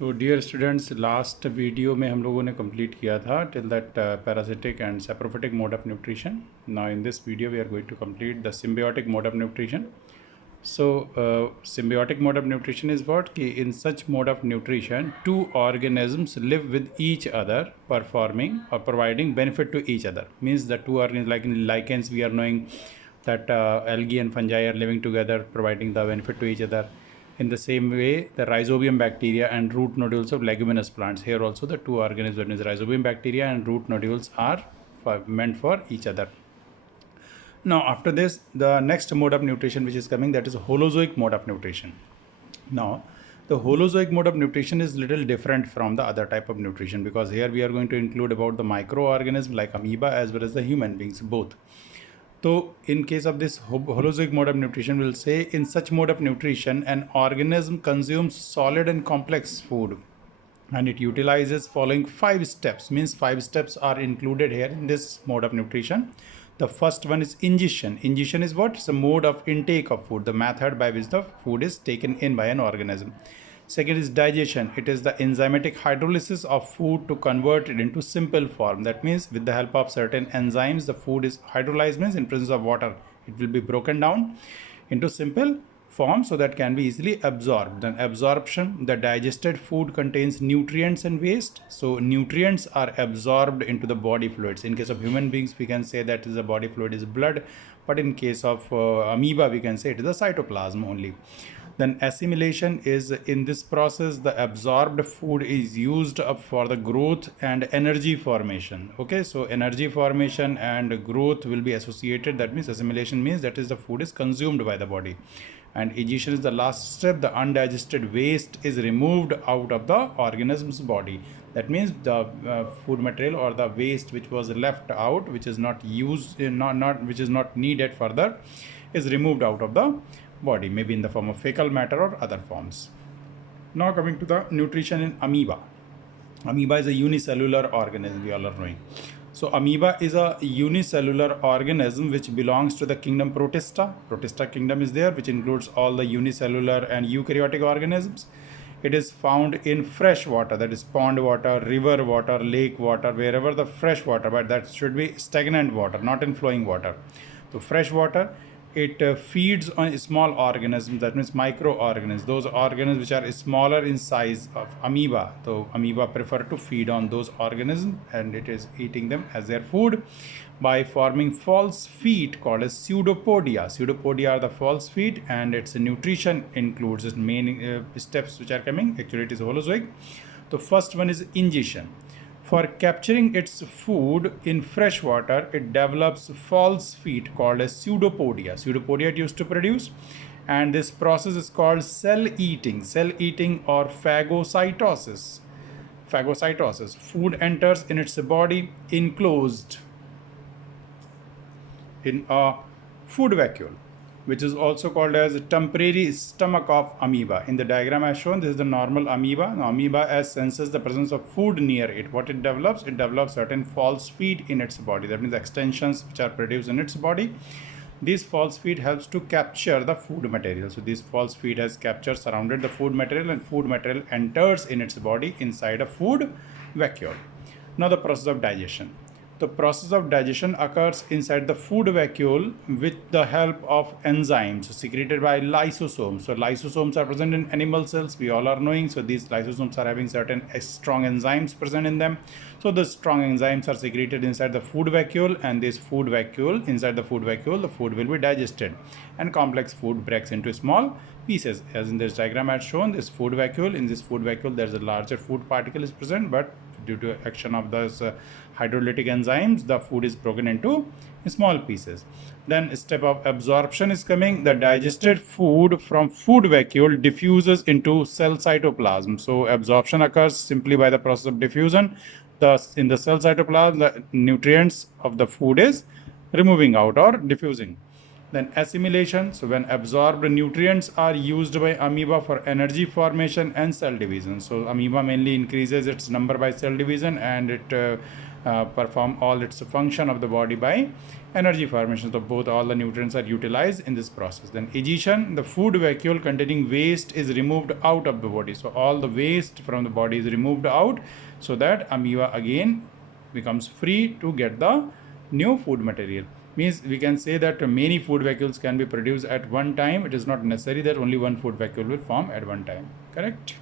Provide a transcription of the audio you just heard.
तो dear students, last video में हम लोगों ने कंप्लीट किया था till that parasitic and saprophytic mode of nutrition. Now in this video we are going to complete the symbiotic mode of nutrition. So symbiotic mode of nutrition is what? Ki in such mode of nutrition, two organisms live with each other, performing or providing benefit to each other. Means the two organisms, like in lichens we are knowing that algae and fungi are living together, providing the benefit to each other. In the same way, the rhizobium bacteria and root nodules of leguminous plants. Here also the two organisms, that means rhizobium bacteria and root nodules, are meant for each other. Now after this, the next mode of nutrition which is coming, that is holozoic mode of nutrition. Now the holozoic mode of nutrition is little different from the other type of nutrition, because here we are going to include about the microorganisms like amoeba as well as the human beings both. So in case of this holozoic mode of nutrition, we'll say in such mode of nutrition, an organism consumes solid and complex food, and it utilizes following 5 steps. Means 5 steps are included here in this mode of nutrition. The first one is ingestion. Ingestion is what? It's a mode of intake of food, the method by which the food is taken in by an organism. Second is digestion. It is the enzymatic hydrolysis of food to convert it into simple form. That means with the help of certain enzymes, the food is hydrolyzed, means in presence of water, it will be broken down into simple form so that can be easily absorbed. Then absorption, the digested food contains nutrients and waste. So nutrients are absorbed into the body fluids. In case of human beings, we can say that the body fluid is blood, but in case of amoeba, we can say it is the cytoplasm only. Then assimilation is, in this process the absorbed food is used up for the growth and energy formation. Okay, so energy formation and growth will be associated. That means assimilation means that is the food is consumed by the body, and egestion is the last step. The undigested waste is removed out of the organism's body. That means the food material or the waste which was left out, which is not used, which is not needed further, is removed out of the body, maybe in the form of fecal matter or other forms. Now coming to the nutrition in amoeba. Amoeba is a unicellular organism, we all are knowing. So amoeba is a unicellular organism which belongs to the kingdom Protista. Protista kingdom is there, which includes all the unicellular and eukaryotic organisms. It is found in fresh water, that is pond water, river water, lake water, wherever the fresh water, but that should be stagnant water, not in flowing water. So fresh water. It feeds on small organisms, that means microorganisms, those organisms which are smaller in size of amoeba. So amoeba prefer to feed on those organisms, and it is eating them as their food by forming false feet called as pseudopodia. Pseudopodia are the false feet, and its nutrition includes its main steps which are coming. Actually it is holozoic. The first one is ingestion. For capturing its food in fresh water, it develops false feet called as pseudopodia. Pseudopodia it used to produce, and this process is called cell eating. Cell eating or phagocytosis. Phagocytosis. Food enters in its body enclosed in a food vacuole, which is also called as temporary stomach of amoeba. In the diagram as shown, this is the normal amoeba. Now, amoeba as senses the presence of food near it. What it develops certain false feet in its body. That means extensions which are produced in its body. These false feet helps to capture the food material. So this false feet has captured, surrounded the food material, and food material enters in its body inside a food vacuole. Now the process of digestion. The process of digestion occurs inside the food vacuole with the help of enzymes secreted by lysosomes. So lysosomes are present in animal cells, we all are knowing. So these lysosomes are having certain strong enzymes present in them. So the strong enzymes are secreted inside the food vacuole, and this food vacuole, inside the food vacuole, the food will be digested, and complex food breaks into small pieces. As in this diagram I had shown, this food vacuole, in this food vacuole there is a larger food particle is present, but due to action of those hydrolytic enzymes, the food is broken into small pieces. Then step of absorption is coming. The digested food from food vacuole diffuses into cell cytoplasm. So absorption occurs simply by the process of diffusion. Thus in the cell cytoplasm, the nutrients of the food is removing out or diffusing. Then assimilation, so when absorbed nutrients are used by amoeba for energy formation and cell division. So amoeba mainly increases its number by cell division, and it perform all its function of the body by energy formation. So both all the nutrients are utilized in this process. Then egestion, the food vacuole containing waste is removed out of the body. So all the waste from the body is removed out, so that amoeba again becomes free to get the new food material. Means we can say that many food vacuoles can be produced at one time. It is not necessary that only one food vacuole will form at one time. Correct?